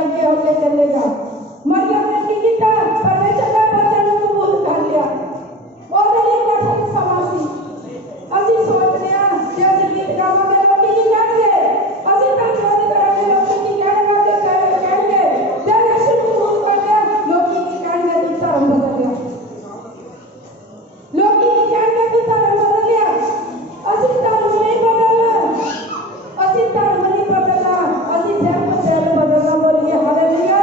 अगे होके चलेगा। मरियम ने की किया? परमेश्वर ने बच्चे को कबूल कर लिया। ਉਹਦੇ ਲਈ ਕਠਿਨ ਸਮਾਂ ਸੀ। ਅਸੀਂ ਸੋਚਦੇ ਹਾਂ ਕਿ ਅਸੀਂ ਗੀਤ ਗਾਵਾਂਗੇ ਲੋਕੀ ਕੀ ਕਹਿਣਗੇ, ਅਸੀਂ ਧੰਨਵਾਦ ਕਰਾਂਗੇ ਲੋਕੀ ਕੀ ਕਹਿਣਗੇ, ਜੇ ਯਿਸੂ ਨੂੰ ਕਬੂਲ ਕਰਦੇ ਹਾਂ ਲੋਕੀ ਕੀ ਕਹਿਣਗੇ ਤੂੰ ਧਰਮ ਬਦਲ ਲਿਆ, ਲੋਕੀ ਕੀ ਕਹਿਣਗੇ ਤੂੰ ਧਰਮ ਬਦਲ ਲਿਆ। ਅਸੀਂ ਧਰਮ ਨਹੀਂ ਬਦਲਣਾ, ਅਸੀਂ ਧਰਮ ਨਹੀਂ ਬਦਲਣਾ, ਅਸੀਂ ਸਿਰਫ ਦਿਲ ਬਦਲਣਾ। ਬੋਲੀਏ ਹਾਲੇਲੂਇਆ।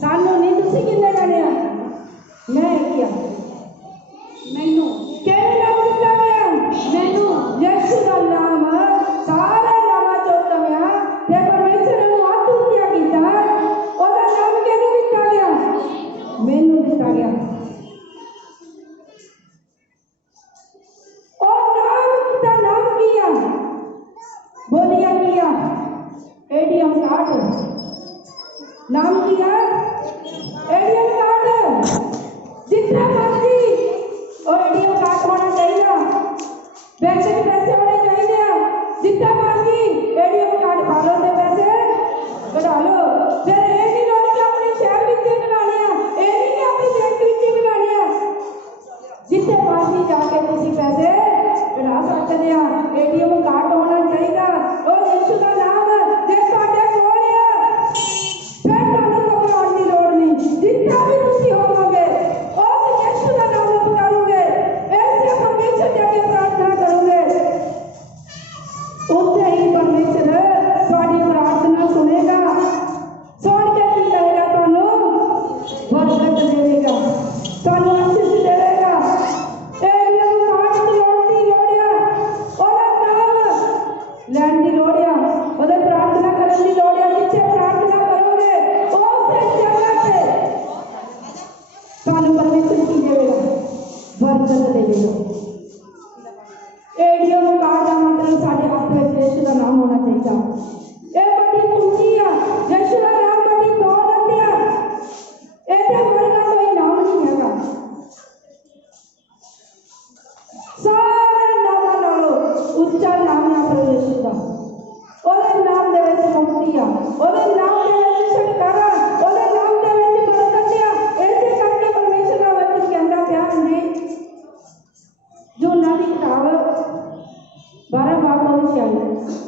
सानू नहीं तुसी किन्ने जाने बोलिया किया एटीएम कार्ड नाम किया एटीएम कार्ड जितना मर्जी और एटीएम कार्ड होना चाहिए बैंक के पैसे होने चाहिए जितना मर्जी एटीएम कार्ड खा लो ते पैसे कढ़ा लो फिर ये नहीं लोड़ के अपने शहर विच कढ़ाने ये नहीं कि अपनी बैंक विच कढ़ाने जितने मर्जी जाके तुसी पैसे कढ़ा सकते हैं एटीएम कार्ड होना चाहिए और यीशु का नाम जे तुहाडे कोल है फिर तुहानू घबराउण दी लोड़ नहीं जितना भी तुसी होवोगे उस यीशु का नाम पुकारोगे ऐसे परमेश्वर के आगे प्रार्थना करोगे उसे ही परमेश्वर तुहाडी प्रार्थना सुनेगा सुन के की कहेगा तुहानू बरकत देगा तुहानू आशीष देगा एटीएम कार्ड की लोड़ दी लोड़िया और नाम लैंड दी लोड़िया और प्रार्थना करने दी लोड़िया जिसे प्रार्थना करोगे उस जगह पे तुहानू परमेश्वर की देगा बरकत देगा एटीएम कार्ड का मतलब साढ़े हाथ में यीशु का नाम होना चाहिए ये बड़ी पूंजी है यीशु का नाम बड़ी दौलत है ऐसे वर्गा कोई नाम नहीं हैगा सारे नाम नालों उच्चा नाम है प्रभु यीशु का और नाम दे विच मुक्ति है और नाम दे विच छुटकारा और नाम दे विच बरकत है ऐसे करके परमेश्वर का वचन कहता प्यार ने जो नदी किताब 12 बाब और 46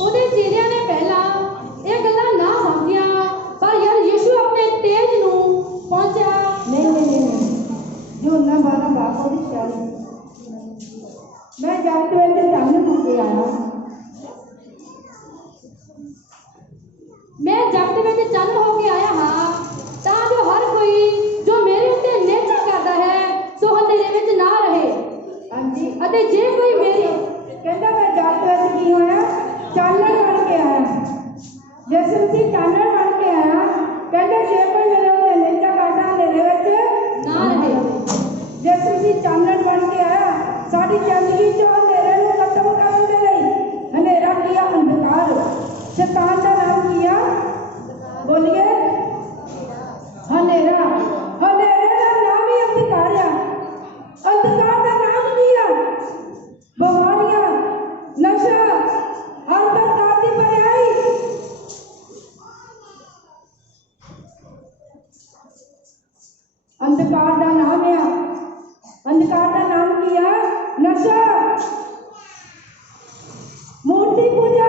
ਉਹਦੇ ਚੇਲਿਆਂ ਨੇ ਪਹਿਲਾਂ ਇਹ ਗੱਲਾਂ ਨਾ ਸਮਝੀਆਂ ਪਰ ਯਾਰ ਯੀਸ਼ੂ ਆਪਣੇ ਤੇਜ ਨੂੰ ਪਹੁੰਚਿਆ नहीं जो ना 12 बाब और 46 मैं जाते हुए सामने होके आया ਮੈਂ ਜਗਤ ਵਿੱਚ ਚੱਲ ਹੋ ਕੇ ਆਇਆ ਹਾਂ ਤਾਂ ਜੋ ਹਰ ਕੋਈ ਜੋ ਮੇਰੇ ਉੱਤੇ ਨਿਰਭਰ ਕਰਦਾ ਹੈ ਸੋ ਹਨੇਰੇ ਵਿੱਚ ਨਾ ਰਹੇ हाँ जी ਅਤੇ ਜੇ ਕੋਈ ਮੇਰੀ कहता मैं जाते हुए की होया चानन बन के आया जैसे उसी चानन बन के आया कहते जे कोई मेरे उत्ते नेचा काटा अंधेरे विच ना रहे जैसे उसी चानन बन के आया साडी जिंदगी चो अंधेरे नूं खत्म करन दे लई हनेरा किया अंधकार शैतान का नाम किया बोलिए हनेरा हनेरे का नाम ही अंधकार है अंधकार का नाम किया बीमारियां नशा हर प्रकार की बुराई अंधकार का नाम है अंधकार का नाम किया नशा मूर्ति पूजा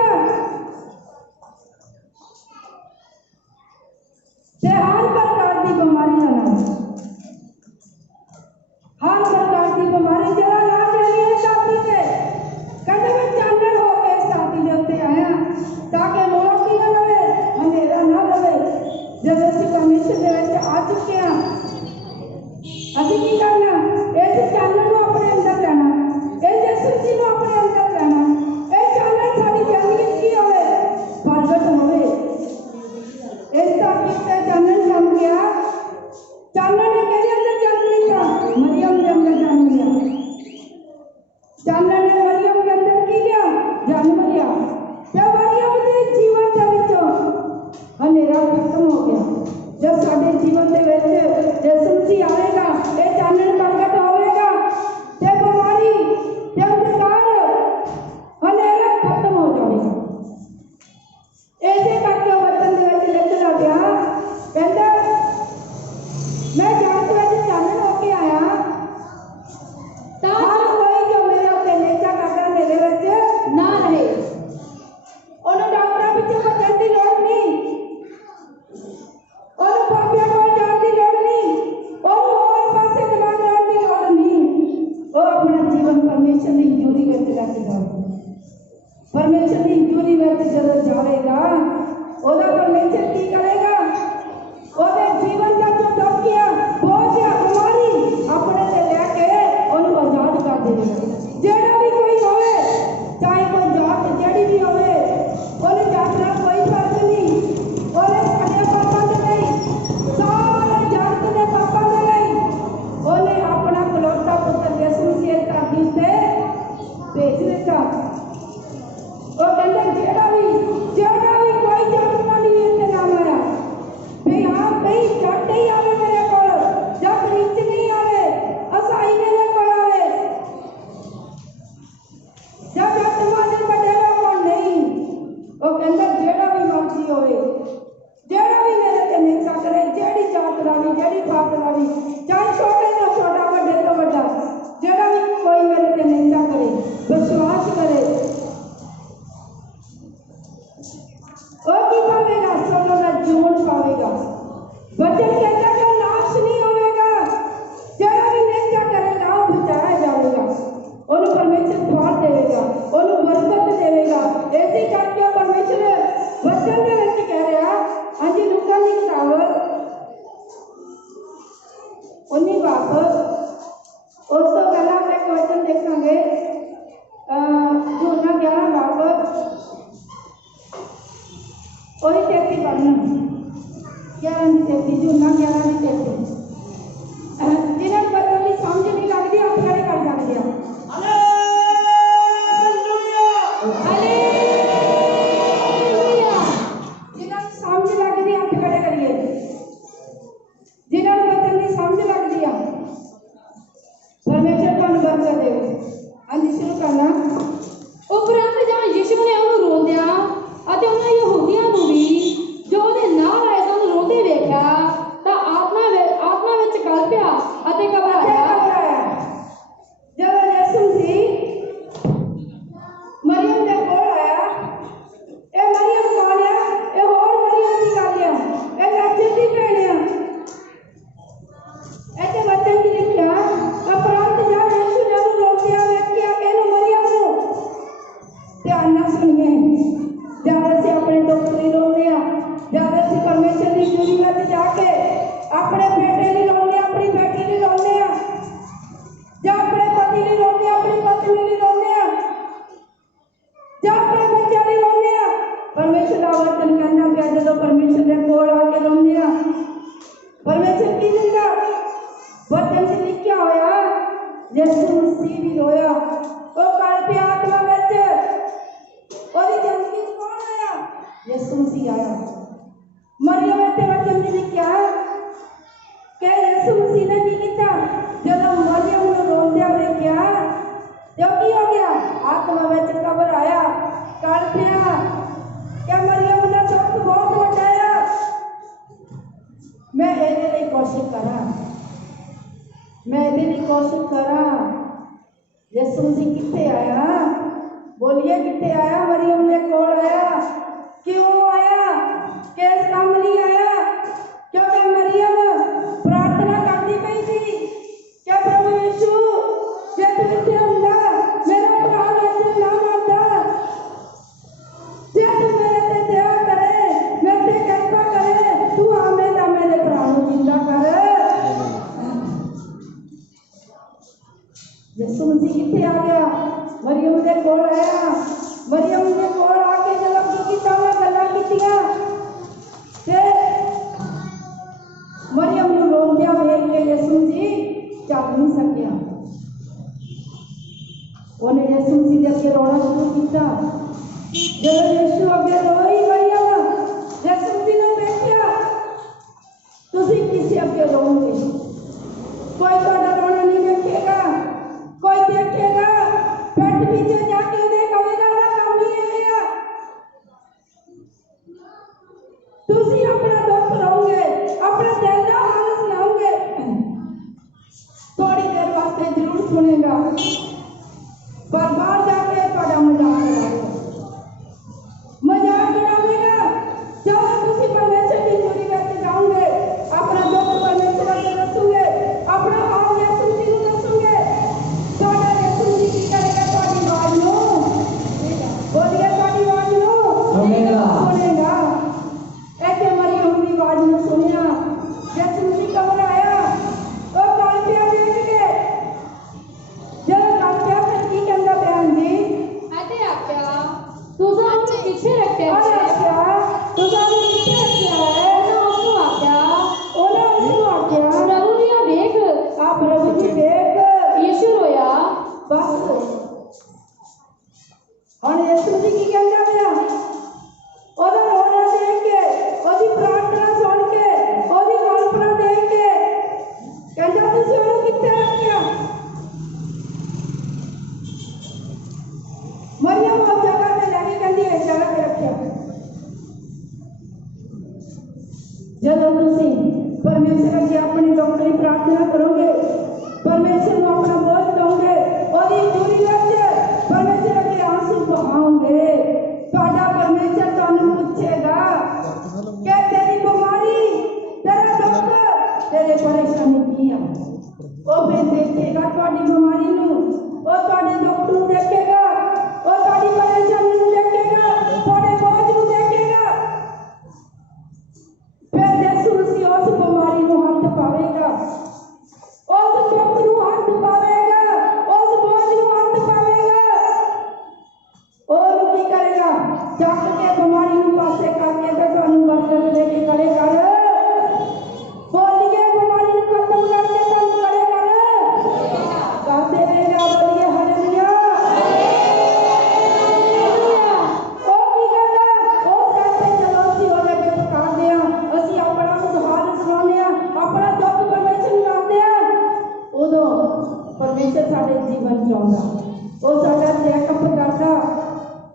ते हर प्रकार की बीमारी का नाम हर प्रकार की बीमारी जरा ना चलिए साथी से कहते मैं चानन होके साथी के उत्ते आया ताकि मोती ना लगे अंधेरा ना लगे जब ਅਸੀਂ परमेश्वर ਦੇ ਵਿੱਚ आ चुके हैं ਅਸੀਂ ਕੀ ਕਰਨਾ ਇਸ ਚਾਨਣ ਨੂੰ ਆਪਣੇ ਅੰਦਰ ਲੈਣਾ ਇਹ ਯਿਸੂ ਜੀ ਨੂੰ ਆਪਣੇ ਅੰਦਰ ਲੈਣਾ ਇਹ ਚਾਨਣ ਸਾਡੀ ਜ਼ਿੰਦਗੀ ਵਿੱਚ ਕੀ ਹੋਵੇ ਪ੍ਰਗਟ ਹੋਵੇ ਇਸ ਦਾ ਕਿਤੇ ਚਾਨਣ ਕੰਮ ਗਿਆ ਚਾਨਣ ਨੇ ਕਿਹਦੇ ਅੰਦਰ ਜਨਮ ਲਿਆ ਮਰੀਮ ਦੇ ਅੰਦਰ ਜਨਮ ਲਿਆ चानन ने मरियम के अंदर की लिया जन्म लिया जब मरियम के जीवन के विचों अंधेरा खत्म हो गया जब साडे जीवन के विच यीशु मसीह आएगा ये चानन प्रगट होएगा ते बीमारी ते अंधकार अंधेरा खत्म हो जाएगा ऐसे करके वचन के विच लिखना पिया कहंदा मैं जगत विच चानन होके आया ਤਾਂ हर कोई जो मेरे उत्ते नेचा काटा अंधेरे विच ਨਾ ਰਹੇ ਉਹਨੂੰ ਡਾਕਟਰਾਂ ਪਿੱਛੇ ਭੱਜਣ ਦੀ ਲੋੜ ਨਹੀਂ ਉਹਨੂੰ ਪਾਪਿਆਂ ਕੋਲ ਜਾਣ ਦੀ ਲੋੜ ਨਹੀਂ ਉਹਨੂੰ यशायाह की किताब 19 बाब उस तो पहला हम एक वचन देखेंगे यूहन्ना 11 बाब वही 33 पढ़ना 11:33 यूहन्ना 11:33 जिन्हें बदल की समझ नहीं लगती आप खड़े कर सकते हैं जिन्हें समझ लगती आप खड़े करिए जिन्हें बदल की समझ लगती है परमेश्वर को बरकत दे आज शुरू करना उपरंत जहाँ यीशु ने ਉਹਨੂੰ ਰੋਂਦਿਆਂ ਅਤੇ ਉਹਨਾਂ ਯਹੂਦੀਆਂ ਨੂੰ ਵੀ ਜੋ ਉਹਦੇ ਨਾਲ ਆਏ ਸਨ ਰੋਂਦੇ ਵੇਖਿਆ ਤਾਂ ਆਤਮਾ ਵਿੱਚ ਕਲਪਿਆ ਅਤੇ ਘਬਰਾਇਆ जब यीशु जी मरियम के कोल आया ए मरियम कौन है ए और मरियम की गल है ए लक्ष्य की भैन है ऐसे वचन की लिखा अपराध जब यीशु ने रोटियां वेखिया एनु मरियम नु ध्यान नाल सुनिए जब ਅਸੀਂ ਆਪਣੇ ਦੁੱਖ ਲਈ ਰੋਂਦੇ ਆ जब ਅਸੀਂ परमेश्वर ਦੀ ਜੁਰੀ ਵਿੱਚ ਜਾ ਕੇ ਆਪਣੇ ਬੇਟੇ ਲਈ ਰੋਂਦੇ ਆ ਆਪਣੀ ਬੇਟੀ ਲਈ ਰੋਂਦੇ ਆ ਜਾਂ ਆਪਣੇ ਪਤੀ ਲਈ ਰੋਂਦੇ ਆ ਆਪਣੀ ਪਤਨੀ ਲਈ ਰੋਂਦੇ ਆ ਜਾਂ ਆਪਣੇ ਬੱਚਿਆਂ ਲਈ ਰੋਂਦੇ ਆ परमेश्वर ਦਾ ਵਚਨ ਕਹਿੰਦਾ ਪਿਆ ਜਦੋਂ परमेश्वर ਦੇ ਕੋਲ ਆ ਕੇ ਰੋਂਦੇ ਆ परमेश्वर ਕੀ ਦਿੰਦਾ वचन से लिखा होया यीशु मसीह भी रोया वो कल्पी आत्मा विच ओदी जिंदगी च कौन आया यीशु मसीह आया मरियम ते वचन से लिखा कि यीशु मसीह ने की किया जब मरियम को रोंदे वेख्या तो की हो गया आत्मा विच घबराया कल्पिया कि मरियम दा दुख बहुत वड्डा है मैं इहदे लई कोशिश करा मैं इहदे लई कोशिश करा यीशु मसीह कित्थे आया बोलिए कित्थे आया मरियम दे कोल आया क्यों आया किस काम नहीं आया क्योंकि मरियम प्रार्थना करती पई थी कि प्रभु यीशु जे तू इत्थे हुंदा मेरा भरा इत्थे ना मरदा जे तू मेरे ते दया करे मेरे ते कृपा करे तू आवें दा मेरे भरा नूं जिंदा कर यीशु मसीह कित्थे आ गया मरियम दे कोल आया मरियम दे कोल आके जब की कीता मैं गल्लां कीतियां ते मरियम नूं रोंदिया वेख के यीशु मसीह चल नहीं सकिया उन्हें यीशु मसीह दे अगे रोना शुरू किया जब यीशु अगे रोई मरियम यीशु मसीह ने देखिया तुसी किसे अगे रोओगे कोई तुहाडा रोना नहीं देखेगा कोई देखेगा पेट पीछे जाके दे कवेगा ना काम ही है तुसी अपना दुख रोओगे अपने दिल का हाल सुनाओगे थोड़ी देर वास्ते जरूर सुनेगा पर बाहर जाके थोड़ा मजाक उड़ावेगा जब तुसी परमेश्वर की चोरी करके जाओगे अपना दुख परमेश्वर को दसोगे अपना हाल यीशु मसीह को दसोगे थोड़ा यीशु मसीह की करेगा थोड़ी आवाज नो बोलिए थोड़ी आवाज नो सुनेगा ऐसे मरियम की आवाज ने सुनिया यीशु मसीह घबराया वो कल्पिया देख के जब कल्पिया फिर की कहंदा बयान जी ਅਤੇ ਆਖਿਆ ਤੁਸੀਂ ਉਹਨੂੰ ਕਿੱਥੇ ਰੱਖਿਆ और ਹੈ आख्या तुसा ने किथे रखिया है ਉਹਨੇ ਉਸਨੂੰ ਆਖਿਆ ओने ਪ੍ਰਭੂ ਦੀਆਂ ਵੇਖ आ प्रभु जी देख ਯੀਸ਼ੂ ਰੋਇਆ बस हुण यीशु जी की कहंदा पिया ओदा रोना देख के ओदी प्रार्थना सुन के ओदी कल्पना देख के कहंदा तुसी ओनू किथे रखिया मरियम उस जगह पे जाके कहंदी इस जगह पे रखिया जब तुसी परमेश्वर अगे अपनी दुख की प्रार्थना करोगे परमेश्वर को अपना बोझ दोगे और ये दूरी विच परमेश्वर अगे आंसू बहाओगे ਤੁਹਾਡਾ परमेश्वर ਤੁਹਾਨੂੰ पूछेगा कि तेरी बीमारी तेरा दुख तेरे परेशानी की है वो फिर देखेगा ਤੁਹਾਡੀ बीमारी ਨੂੰ ਉਹ ਤੁਹਾਡੇ ਦੁੱਖ ਨੂੰ देखेगा ਉਹ ਤੁਹਾਡੀ परेशानी ਨੂੰ देखेगा ਤੁਹਾਡੇ बोझ ਨੂੰ देखेगा फिर पावेगा, उस दुख नूं अंत पावेगा, उस बोझ नूं अंत पावेगा। और की करेगा? चक के बीमारी नूं पासे करके ते तुहानूं बरकत दे के खड़े कर, बोलिए बीमारी नूं खत्म करके तुहानूं खड़े कर देवेगा। बोलिए हालेलुया। परमेश्वर साडे जीवन चाहता, वो साडा चेकअप करता,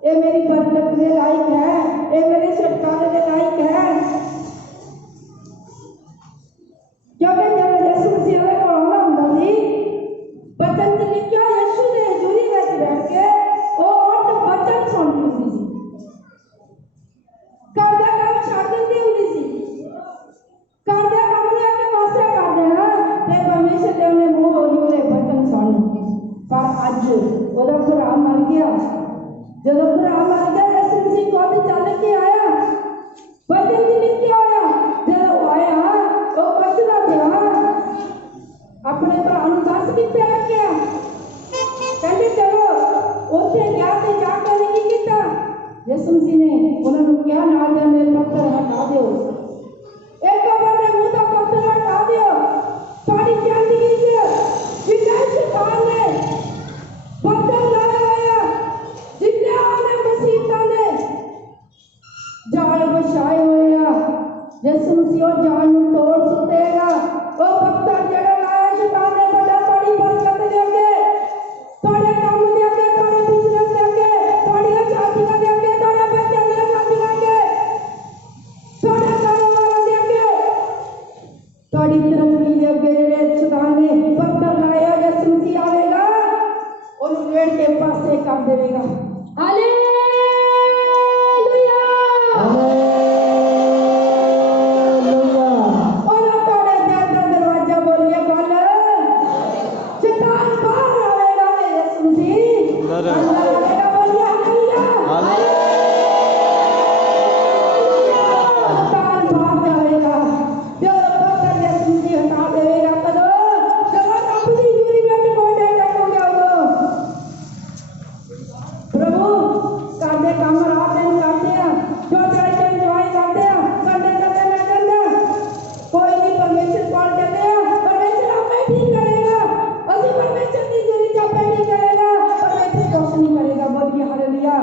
ये मेरी बरकत के लायक है, ये मेरे छुटकारे के लायक है। क्योंकि जब यीशु मसीह ने कोरोना हुंदा सी, बचन च लिखिया यीशु ने हजूरी विच बैठ के वो औरत बचन सुनदी हुंदी सी, घर दा काम छड्ड दिंदी हुंदी सी, घर दे काम ने आके पासे कर देना ते परमेश्वर दे ने मुंह बोले बचन सुन। पर अज ओदा भरा मर गया, जब भरा मर गया यीशु मसीह खुद चल के आया, बचन भी लिखिया आया, जब आया वो बचदा पिया अपने भरा नूं दस के प्यार किया, कहते चलो उत्थे गया ते जाके ने की कीता, यीशु मसीह ने उन्हां नूं कहा नाल दे मेरे पत्थर हटा दिओ, एक बार दे मुंह दा पत्थर हटा दिओ। साडी जिंदगी च जिन्ना शैतान ने पत्थर लाया होया, जिन्ना उन्हें मुसीबतां ने जाल बिछाए होए आ, यीशु मसीह ओ जाल नूं तोड़ सुट्टेगा। ओ पत्थर जेड़ा लाया शैतान ने बड़ा बड़ी बरकत दे अगे, तुहाडे काम दे अगे, तुहाडे बिजनेस दे अगे, तुहाडीआं शादियां दे अगे, तुहाडे बच्चों दीआं शादियां अगे, तुहाडे कारोबार दे अगे, तुहाडी तरक्की दे अगे जेड़े शैतान ने पत्थर लाया, यीशु मसीह आवेगा ओनू रेड़ के पासे कर देवेगा। हालेलुया। ओना तोड़े दिल दा दरवाजा बोलिए खोल, शैतान बाहर आवेगा ते यीशु मसीह अंदर आवेगा। बोलिए हालेलुया। शैतान बाहर जाएगा, जो पत्थर यीशु मसीह हटा देवेगा। कदों जब रब दी हजूरी विच गोडे टेकोगे उदों प्रभु करदे काम रात दिन करते हैं, जो चाहे इंजॉय करते हैं, करते करते मैं कहना कोई नहीं, परमेश्वर कॉल करते हैं, परमेश्वर आपे ठीक करेगा, असि परमेश्वर की हजूरी च आपे ठीक करेगा, परमेश्वर कुछ नहीं करेगा। बोलिए हालेलुया।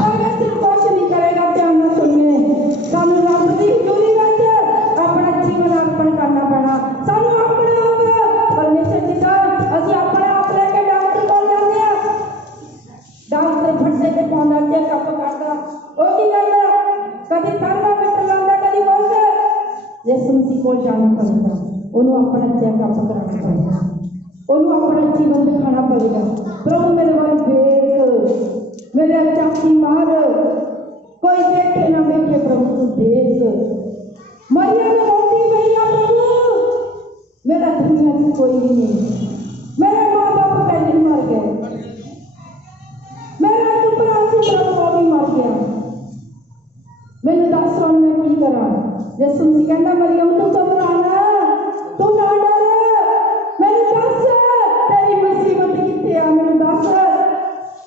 परमेश्वर कुछ नहीं करेगा। ध्यान नाल सुनिए, सानू रब दी हजूरी विच अपना जीवन अर्पण करना पैना, सानू अपने आप परमेश्वर जी दा असि अपने आप लेके डॉक्टर कोल जांदे आ, डॉक्टर फट्टे ते पाउंदा चेकअप करदा, ओ की करदा कदी थर्मामीटर लांदा कदी कुछ, यीशु मसीह कोल जाना पड़ेगा, ओनू अपना चेकअप कराना पड़ेगा, ओनू अपना जीवन दिखाना पड़ेगा। प्रभु मेरे वाल देख, मेरे चाची मार, कोई देखे ना देखे, प्रभु तू देख, मरियम रोती पई आ प्रभु, मेरा दुनिया में कोई भी नहीं, मेरे माँ बाप पहले ही मर गए, मेरा टुकड़ा सी प्रभु भी मर गया, मैंने दस साल में की करा। यीशु मसीह कहना मरियम तू घबराना, तू ना डर, मैंने दस तेरी मुसीबत कित्थे आ, मैंने दस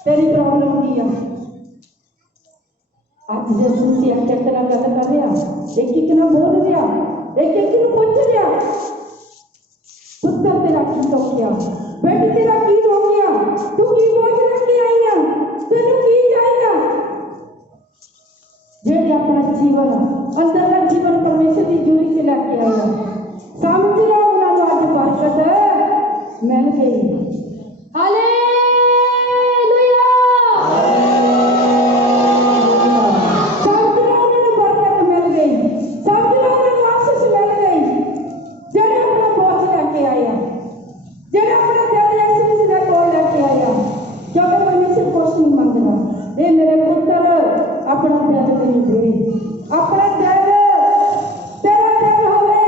तेरी प्रॉब्लम की आ। आज यीशु मसीह एक एक नाल गल कर रहा, एक एक नाल बोल रहा, एक एक नूं पुछ रहा, पुत्तर तेरा की हो गया, बेटी तेरा की हो गया, तू की बोझ लेके आई है, तेनू की जाएगा। जेड़े अपना जीवन अंदर का जीवन परमेश्वर की हजूरी च लेके आया, समझ लो उन्होंने अज बरकत मिल गई। हालेलुया। समझ लो उन्होंने बरकत मिल गई, समझ लो उन्होंने आशीष मिल गई। जेड़े अपना बोझ लेके आया, जेड़े अपना दिल यीशु मसीह दे कोल लेके आया, क्योंकि परमेश्वर कुछ नहीं मंगता। ये मेरे पुत्र अपना दिल मैनू दे, अपना दिल, तेरा दिल होवे,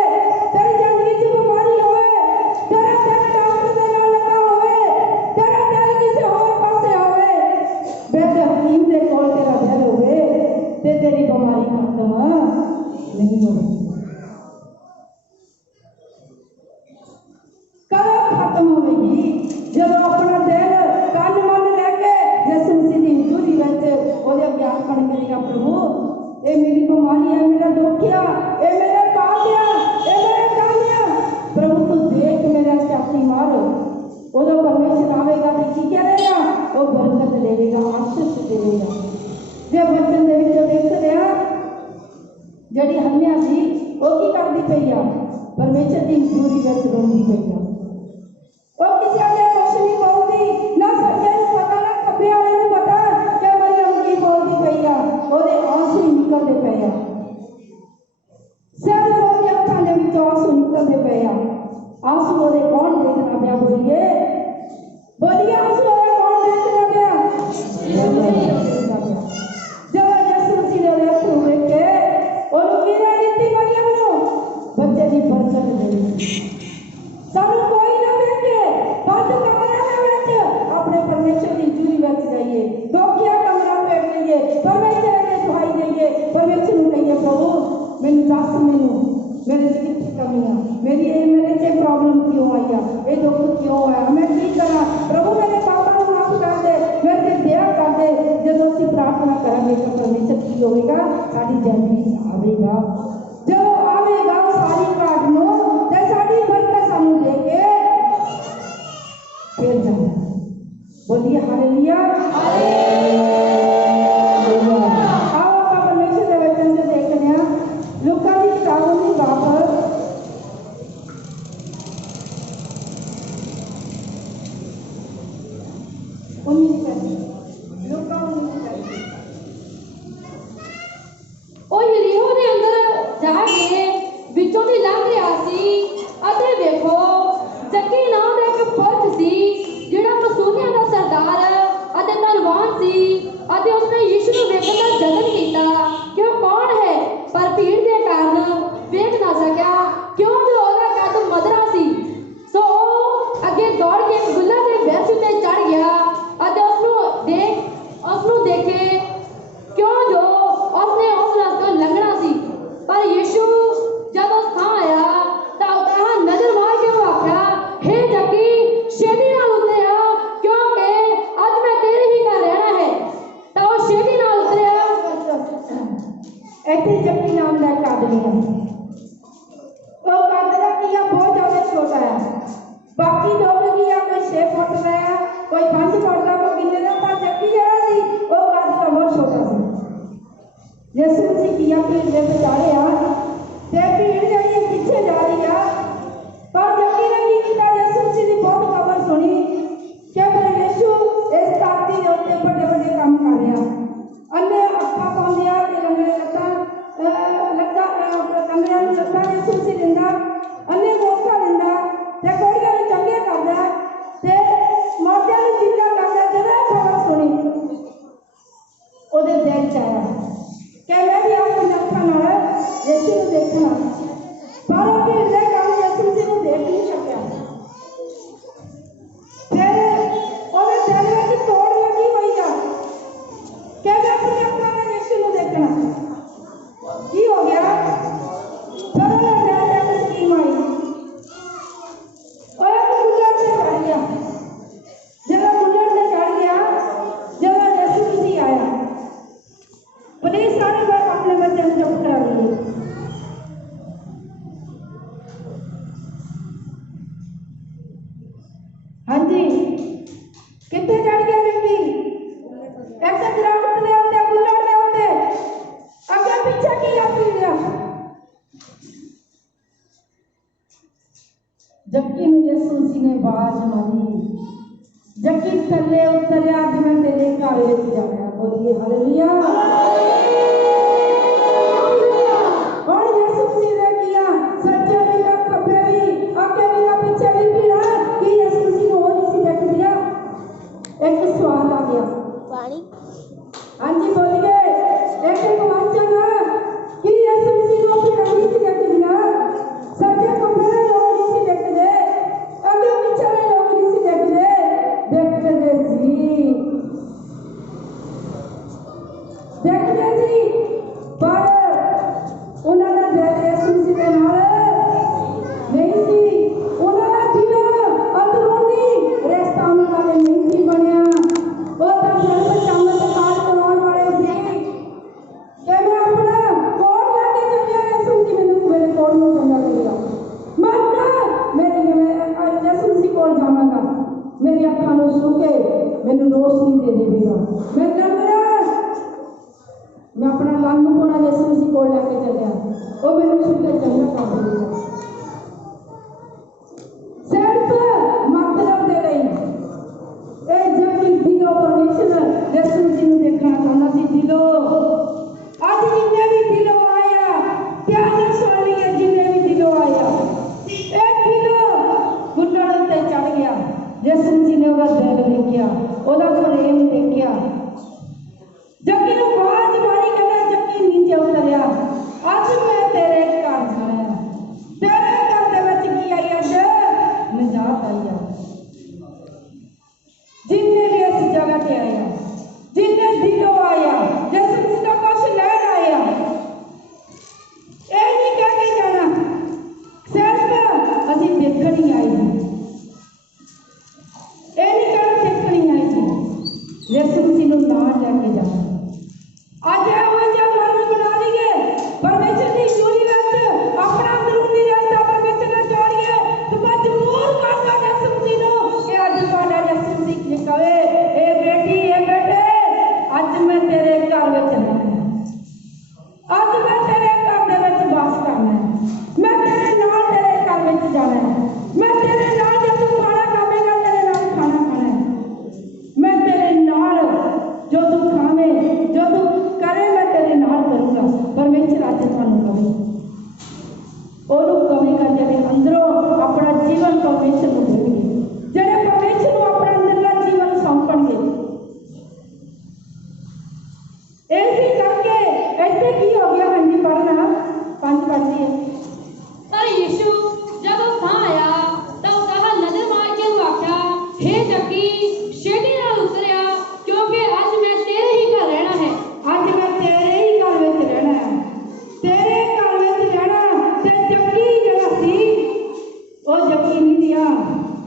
तेरी जिंदगी च बीमारी होवे, तेरा दिल डॉक्टर दे नाल लगा होवे, तेरा दिल किसी होर पासे होवे, वैद्य हकीम दे कोल तेरा दिल होवे ते तेरी बीमारी खत्म नहीं होगी। मन करेगा प्रभु ये मेरी बीमारी है, मेरा दुखिया, ये मेरे पापिया, ये मेरे कामिया, प्रभु तू देख मेरा चाटी मारो। उदो परमेश्वर आवेगा तो की करेगा, वो बरकत देगा, आशीष देगा। जे बचन दे विच देखते हैं जड़ी हन्या सी वो की करदी पई आ, परमेश्वर दी हजूरी विच रोंदी पई आ। वो किसी अगे कुछ नहीं बोलती, ना सज्जे नूं पता ना खब्बे वाले नूं पता कि मरियम की बोलदी पई आ, ओदे आंसू ही निकलदे पए आ। सिर ओदी अखां दे विचों आंसू निकलदे पए आ। आंसू ओदे कौन देखदा पिया? बोलिए बोलिए, आंसू ओदे कौन देखदा पिया? जब यीशु मसीह ने अथरू वेखे ओनू कीड़ा दित्ती मरियम नूं बच्चे दी बरकत देई। सानू कोई ना देखे बंद कमरे दे विच अपने परमेश्वर दी हजूरी विच जाइए, दोखिया कमरा भेट लईए, परमेश्वर अगे दुआई देइए, परमेश्वर नूं कहिए प्रभु मैनू दस, मैनू मेरे च कित्थे कमी आ, मेरे च प्रॉब्लम क्यों आई आ, ये दुख क्यों आया, मैं की करा प्रभु मेरे पापा नूं माफ कर दे, मेरे ते दया कर दे। जदों असीं प्रार्थना करांगे तो परमेश्वर की होवेगा? साडी जिंदगी आवेगा। जदों आवेगा सारी घाट नूं ते साडी बरकत सानू दे के फिर जाए। बोलिए हालेलुया। आओ आप परमेश्वर के वचन से देखने हैं लूका की किताब की बाप 19 लूका 19। ਉਹ ਯਰੀਹੋ ਦੇ ਅੰਦਰ ਜਾ ਕੇ ਵਿੱਚੋਂ ਦੀ ਲੰਘ ਰਿਹਾ ਸੀ ਅਤੇ ਵੇਖੋ ਜੱਕੀ ਨਾਂ ਦਾ ਇੱਕ ਪੁਰਖ ਸੀ ਜਿਹੜਾ ਮਸੂਨੀਆਂ ਦਾ ਸਰਦਾਰ ਅਤੇ ਧਨਵਾਨ ਸੀ ਅਤੇ ਉਸਨੇ ਯੀਸ਼ੂ ਨੂੰ ਵੇਖਣ ਦਾ ਯਤਨ ਕੀਤਾ ਕਿ ਉਹ ਕੌਣ ਹੈ, ਪਰ ਭੀੜ ਦੇ ਕਾਰਨ ਵੇਖ ਨਾ ਸਕਿਆ ਕਿਉਂਕਿ ਉਹਦਾ ਕੱਦ ਮਧਰਾ ਸੀ। ਸੋ ਉਹ ਅੱਗੇ ਦੌੜ ਕੇ ਗੁੱਲਾ ਦੇ ਵਿਰਛ ਉੱਤੇ ਚੜ ਗਿਆ ਅਤੇ ਉਸਨੂੰ ਦੇਖੇ ਕਿਉਂ ਜੋ उसने उस रास्ते लंघना सी। पर यीशु जब उस थां आया तो वहां नजर मार के वो आख्या, हे जक्की छेती नाल उतरिया क्योंकि अज मैं तेरे ही घर रहना है। तो वो छेती नाल उतरिया। ऐसे जक्की नाम का एक आदमी है, वो कद का किया बहुत ज्यादा छोटा है। बाकी लोग की कोई 6 फुट का है, कोई 5 फुट का, कोई कितने का, पर जक्की जरा सी वो कद का बहुत छोटा सी। यीशु मसीह किया भीड़ के बेचारे ते भीड़ जी पीछे जा रही है, पर जक्की ने की किया? यीशु मसीह की बहुत खबर सुनी कि फिर यीशु इस धरती के उत्ते बड़े बड़े काम कर रहा। अन्ने अखा पाउंदे आ ते लंगड़े लत्तां कमरियां नूं लत्तां यीशु मसीह दिंदा, अन्ने मोखा दिंदा ते कोड़ियां नूं चंगे करदा ते मौतियां नूं जिंदा करदा। जदों खबर सुनी ओदे दिल च आया कि मैं भी अपनी अखां नाल यीशु नूं देखना, पर वो भीड़ दे कारण यीशु मसीह नूं देख नहीं सकिया। फिर ओदे दिल विच तोड़ लगी हुई आ कि मैं अपनी अखां नाल यीशु नूं देखना। की हो गया? फिर ओदे दिल विच एक स्कीम आई, और एक बुल्लट से चढ़ गया। जब बुल्लट से चढ़ गया, जब यीशु मसीह आया, प्लीज सारे बार अपने बच्चे को चुप करा लीजिए। हाँ जी, कितने चढ़ गया व्यक्ति? एक दरख्त दे उत्ते, बुल्लट दे उत्ते, अगे पीछे किया फिर जक्की ने यीशु मसीह ने आवाज मारी, जक्की थल्ले उतरिया, अज मैं तेरे घर विच जाना। बोलिए हालेलुया। और यीशु मसीह ने किया, सच्चे भी का खब्बे भी, आगे भी का पीछे भी भीड़ा कि यीशु मसीह को नहीं सी देख दिया। एक सवाल आ गया पानी। हाँ जी बोलिए, एक क्वेश्चन कि यीशु मसीह को भीड़ नहीं सी देख दिया, सच्चे खब्बे में लोग नहीं सी देख दे, आगे पीछे में लोग नहीं सी देख दे, देखते सी मैं अपना लंग पोना यीशु मसीह कोल लैके चलिया वो मैनूं छू के चंगा कर देगा सिर्फ मतलब दे रही जब कि दिलों परमेश्वर यीशु मसीह नूं देखना चाहता सी दिलों अज जिन्ने भी दिलों आया ध्यान नाल सुन लिया जिन्ने भी दिलों आया एक दिलों घुटन उत्ते चढ़ गया यीशु मसीह ने उसका दिल देखिया उसका प्रेम देखिया जबकि नूं आवाज मारी कहता जबकि नीचे उतरिया अज मैं तेरे घर जाना तेरे घर दे विच की आई अज निजात आई है जिन्ने भी इस जगह पे आया जिन्ने दिलों आया यीशु मसीह का कुछ लैण आया ये नहीं कह के जाना सिर्फ असीं देखण ही आए हैं ये नहीं कहना देखण ही आए हैं यीशु मसीह नूं नाल लैके जाना आज ਇਹੋ ਜਿਹਾ ਮਨ ਬਣਾ ਲਈਏ ਪਰਮੇਸ਼ਰ ਦੀ ਜੂਰੀ ਵਿੱਚ ਆਪਣਾ ਅੰਦਰੂਨੀ ਰਸਤਾ ਪਰਮੇਸ਼ਰ ਨਾਲ ਜੋੜੀਏ ਤੇ ਮਜਬੂਰ ਕਰਦਾ ਯਿਸੂ ਮਸੀਹ ਨੂੰ ਕਿ ਅੱਜ ਤੁਹਾਡਾ ਯਿਸੂ ਮਸੀਹ ਕੀ ਕਹੇ ਇਹ ਬੇਟੀ ਇਹ ਬੇਟੇ ਅੱਜ ਮੈਂ ਤੇਰੇ ਘਰ ਵਿੱਚ ਰਹਿਣਾ ਅੱਜ ਮੈਂ ਤੇਰੇ ਘਰ ਦੇ ਵਿੱਚ ਵਾਸ ਕਰਨਾ ਮੈਂ ਤੇਰੇ ਨਾਲ ਤੇਰੇ ਘਰ ਵਿੱਚ ਜਾਣਾ ਮੈਂ ਤੇਰੇ ਨਾਲ ਜੇ ਤੂੰ ਖਾਣਾ ਖਾਵੇਂਗਾ ਤੇਰੇ ਨਾਲ ਖਾਣਾ ਖਾਣਾ मैं तेरे नाल जो तू खावे जो तू करे मैं तेरे नाल करूँगा परमेश्वर आज थानू कवे ओनू कवेगा जेडे अंदरों अपना जीवन परमेश्वर को देणगे जेडे परमेश्वर को अपना अंदरला जीवन सौंपणगे ऐसे करके ऐसे की हो गया हंजी पढ़ना पंज पढ़ती है पर यीशु जब वहां आया तब कहा नजर मार के आख्या हे जक्की छेती नाल उतरिया क्योंकि अज मैं तेरे ही घर रहना है आज मैं तेरे ही घर में रहना है तेरे घर में रहना ते जक्की जगह सी ओ जक्की नहीं दिया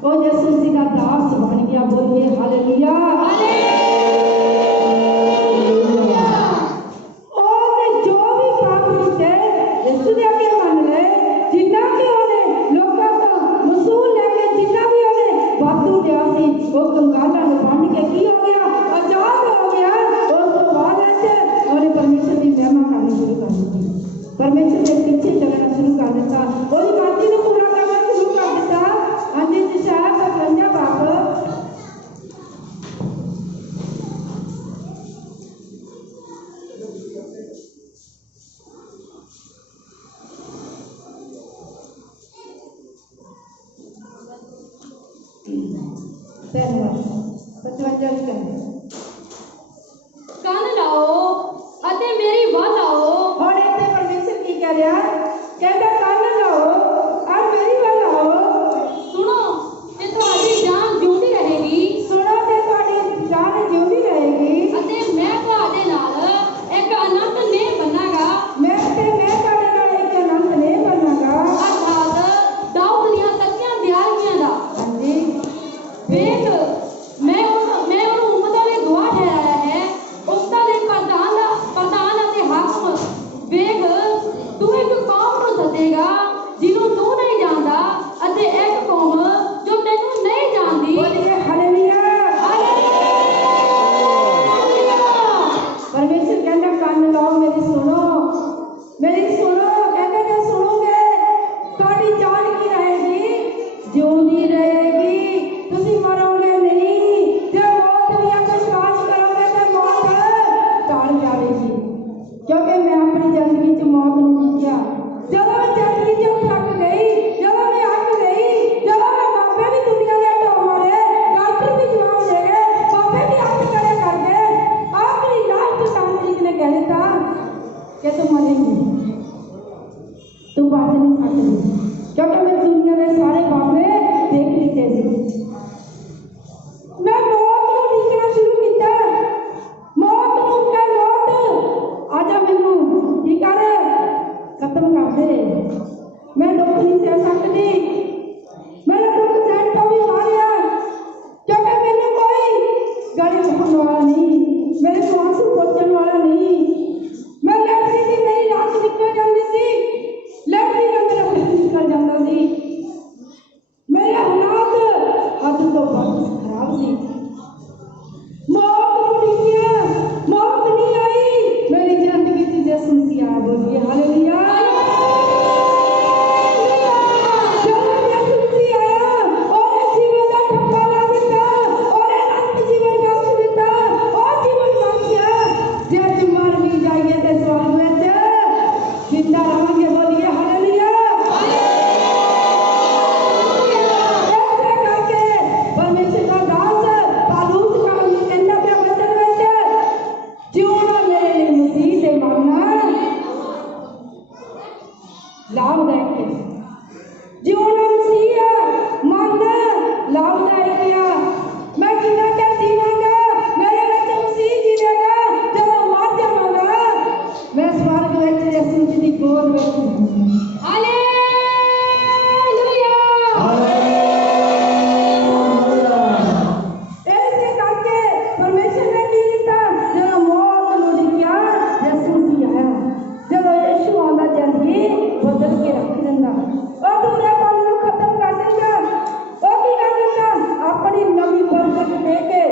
ओ यीशु मसीह का दास बन गया बोलिए हालेलुया ओने जो भी पाप कीते यीशु दे अगे मन ले जिन्ना भी ओने लोकां दा वसूल लेके जिन्ना भी ओने वाधू दिया सी वो कंगालां नूं बन के की हो गया आजाद हो गया उस तो बाद ਉਹਨੇ परमेश्वर की महिमा करनी शुरू कर दी परमेश्वर के पीछे चलना शुरू कर दिता ਉਹਦੀ मर्जी ਨੂੰ पूरा करना शुरू कर दिता हाँ जी यशायाह 55 बाप ਕੰਨ ਲਾਓ ਅਤੇ ਮੇਰੀ ਵੱਲ ਆਓ ਹੁਣ ਇੱਥੇ परमेश्वर ਕੀ ਕਹਿ ਰਿਹਾ ਕਹਿੰਦਾ ਕੰਨ ਲਾਓ ਔਰ ਮੇਰੀ ਵੱਲ ਆਓ सुनो ਤੇ ਤੁਹਾਡੀ ਜਾਨ ਜਿਉਂਦੀ ਰਹੇਗੀ ਸੁਣੋ ਤੇ ਤੁਹਾਡੀ ਜਾਨ ਜਿਉਂਦੀ ਰਹੇਗੀ ਅਤੇ ਮੈਂ ਤੁਹਾਡੇ ਨਾਲ ਇੱਕ ਅਨੰਤ ਨੇ ਬਣਾਗਾ ਮੈਂ ਤੁਹਾਡੇ ਨਾਲ ਇੱਕ ਆਨੰਦ ਨਹੀਂ ਬਣਾਗਾ ਅਰਥਾਤ ਦਾਊਦ ਦੀਆਂ ਸੱਚੀਆਂ ਦਿਆਲਗੀਆਂ ਦਾ ਹਾਂਜੀ ਵੇਖ ਮੈਂ ਉਹਨੂੰ ਉਮਤਾਂ ਦੇ ਗਵਾਹ ਠਹਿਰਾਇਆ ਹੈ ਉਮਤਾਂ ਦੇ ਪ੍ਰਧਾਨ ਅਤੇ ਹਾਕਮ ਵੇਖ ਤੂੰ ਇੱਕ ਕੌਮ ਨੂੰ ਸੱਦੇਗਾ ਜਿਹਨੂੰ ਤੂੰ ਨਹੀਂ ਜਾਣਦਾ ਅਤੇ ਇੱਕ ਕੌਮ ਜੋ ਤੈਨੂੰ ਨਹੀਂ ਜਾਣਦੀ बोलिए हालेलुया परमेश्वर कहता कान लाओ मेरी सुनो कहते जे सुनोगे ਤੁਹਾਡੀ ਜਾਨ ਕੀ ਰਹੇਗੀ ਜਿਉਂਦੀ ਰਹੇਗੀ ਤੁਸੀਂ ਮਰੋਗੇ ਨਹੀਂ ਜੇ ਮੌਤ ਵੀ आप विश्वास करोगे तो मौत टल जाएगी क्योंकि मैं अपनी जिंदगी च मौत ਨੂੰ ਦੇਖਿਆ ਜਦੋਂ ਮੈਂ ਜ਼ਿੰਦਗੀ ਚੋਂ ਥੱਕ ਗਈ ਜਦੋਂ ਮੈਂ ਅੱਕ ਗਈ ਜਦੋਂ ਮੈਂ ਬਾਬੇ ਵੀ ਦੁਨੀਆ ਦੇ ਢੋ ਮਾਰੇ ਡਾਕਟਰ ਵੀ ਜਵਾਬ ਦੇ ਗਏ ਬਾਬੇ ਵੀ ਅੱਖ ਕਰੇ ਕਰ ਗਏ ਆਖਰੀ ਲਾਸਟ ਤਾਂਤਰਿਕ ਨੇ ਕਹਿ ਦਿੱਤਾ कि तू मरेंगी तू बच नहीं सकती क्योंकि मैं दुनिया के सारे बाबे देख लीते थे मैं मौत को देखना शुरू किया मौत को क्या मौत आजा मैनू की कर खत्म कर दे ਲਾਭਦਾਇਕ ਹੈ। ਜਿਉਣਾ ਮਸੀਹ ਮਨ ਲਾਭਦਾਇਕ ਆ। ਮੈਂ ਕਿਹਨਾਂ ਤੇ ਜੀਵਾਂਗਾ, ਮੇਰੇ ਵਿੱਚ ਮਸੀਹ ਜੀਵੇਗਾ। ਜਦੋਂ ਮਰ ਜਾਵਾਂਗਾ ਮੈਂ ਸਵਰਗ ਵਿੱਚ ਯਿਸੂ ਜੀ ਦੀ ਗੋਦ ਵਿੱਚ ਹਾਲੇਲੂਇਆ। ਇਸੇ ਕਰਕੇ ਪਰਮੇਸ਼ਰ ਨੇ ਕੀ ਕੀਤਾ, ਜਦੋਂ ਮੌਤ ਨੂੰ ਡਿੱਗਿਆ ਯਿਸੂ ਜੀ ਆਇਆ। ਜਦੋਂ ਯਿਸੂ ਆਉਂਦਾ ਜ਼ਿੰਦਗੀ ਬਦਲ ਕੇ ਰੱਖ ਦਿੰਦਾ। ਉਹ ਦੂਜੇ ਕੰਮ ਨੂੰ ਖਤਮ ਕਰ ਦਿੰਦਾ। ਉਹ ਕੀ ਕਰ ਦਿੰਦਾ, ਆਪਣੀ ਨਵੀਂ ਬਰਕਤ ਦੇ ਕੇ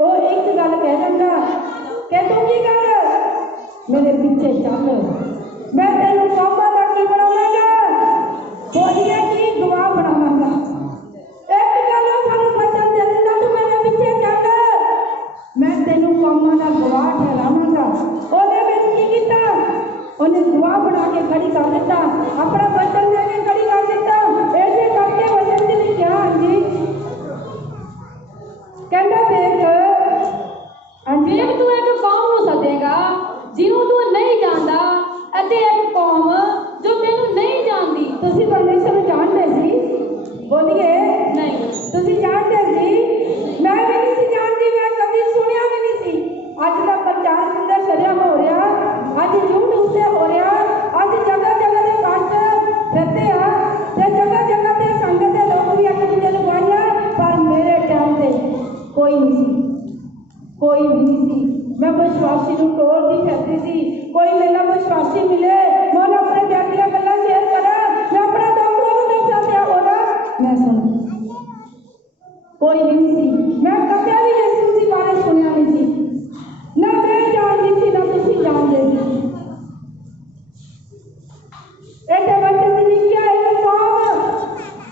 ਉਹ ਇੱਕ ਗੱਲ ਕਹਿ ਦਿੰਦਾ ਕਿ ਤੂੰ ਕੀ ਕਰ, ਮੇਰੇ ਪਿੱਛੇ ਚੱਲ, ਮੈਂ ਤੈਨੂੰ ਕੌਮਾਂ ਦਾ ਕੀ ਬਣਾਵਾਂਗਾ, ਬੋਲੀਏ ਕੀ ਗਵਾਹ ਬਣਾਵਾਂਗਾ। ਇੱਕ ਗੱਲ ਸਾਨੂੰ ਬਚਨ ਦੇ ਦਿੰਦਾ, ਤੂੰ ਮੇਰੇ ਪਿੱਛੇ ਚੱਲ, ਮੈਂ ਤੈਨੂੰ ਕੌਮਾਂ ਦਾ ਗਵਾਹ ਠਹਿਰਾਵਾਂਗਾ। ਉਹਨੇ ਮੈਨੂੰ ਕੀ ਕੀਤਾ, ਉਹਨੇ ਗਵਾਹ ਬਣਾ ਕੇ ਖੜੀ ਕਰ ਦਿੱਤਾ, ਆਪਣਾ ਬਚਨ ਦੇ ਕੇ ਖੜੀ ਕਰ ਦਿੱਤਾ। ਇਸੇ ਕਰਕੇ ਵਚਨ ਦੇ ਲਿਖਿਆ, ਹਾਂਜੀ ਕਹਿੰਦਾ ਵੇਖ, ਹਾਂਜੀ ਵੇਖ ਤੂੰ ਇੱਕ ਕੌਮ ਨੂੰ ਸੱਦੇਗਾ ਜਿਹਨੂੰ ਤੂੰ ਨਹੀਂ ਜਾਣਦਾ, ਅਤੇ ਇੱਕ ਕੌਮ ਜੋ ਤੈਨੂੰ ਨਹੀਂ ਜਾਣਦੀ। ਤੁਸੀਂ ਪਰਮੇਸ਼ਰ ਨੂੰ ਜਾਣਦੇ ਸੀ, ਬੋਲੀਏ ਨਹੀਂ, ਤੁਸੀਂ ਜਾਣਦੇ ਸੀ, ਮੈਂ ਵੀ ਨਹੀਂ ਸੀ ਜਾਣਦੀ, ਮੈਂ ਕਦੀ ਸੁਣਿਆ ਵੀ ਨਹੀਂ ਸੀ। ਅੱਜ ਦਾ ਪ੍ਰਚਾਰ ਕਿੰਨਾ ਸ਼ਰਿਆਮ ਹੋ ਰਿਹਾ, ਅੱਜ YouTube ਉੱਤੇ ਹੋ ਰਿਹਾ, ਅੱਜ ਜਗ੍ਹਾ ਜਗ੍ਹਾ ਦੇ ਕੱਟ ਫਿਰਦੇ ਆ ਤੇ ਜਗ੍ਹਾ ਜਗ੍ਹਾ ਤੇ ਸੰਗਤ ਦੇ ਲੋਕ ਵੀ ਇੱਕ ਦੂਜੇ ਨੂੰ ਗਵਾਈਆਂ। ਪਰ ਮੇਰੇ ਟਾਈਮ ਤੇ ਕੋਈ ਨਹੀਂ ਸੀ, ਕੋਈ ਵੀ ਨਹੀਂ ਸੀ। ਮੈਂ ਵਿਸ਼ਵਾਸੀ ਨੂੰ ਟੋਲਦੀ ਫਿਰਦੀ ਸੀ, ਕੋਈ ਮੇਰੇ ਨਾਲ ਵਿਸ਼ਵਾਸੀ ਮਿਲੇ ਮੈਂ ਉਹਨੂੰ ਆਪਣੇ ਦਿਲ ਦੀਆਂ ਗੱਲਾਂ ਸ਼ੇਅਰ ਕਰਾਂ, ਮੈਂ ਆਪਣਾ ਦੁੱਖ ਉਹਨੂੰ ਦੱਸਾਂ ਤੇ ਉਹਦਾ ਮੈਂ ਸੁਣਾ। ਕੋਈ ਵੀ ਨਹੀਂ ਸੀ, ਮੈਂ ਕਦੇ ਵੀ ਯਿਸੂ ਜੀ ਬਾਰੇ ਸੁਣਿਆ ਨਹੀਂ ਸੀ, ਨਾ ਮੈਂ ਜਾਣਦੀ ਸੀ ਨਾ ਤੁਸੀਂ ਜਾਣਦੇ ਸੀ। ਇਹਦੇ ਵਚਨ ਦੀ ਲਿਖਿਆ, ਇੱਕ ਕੌਮ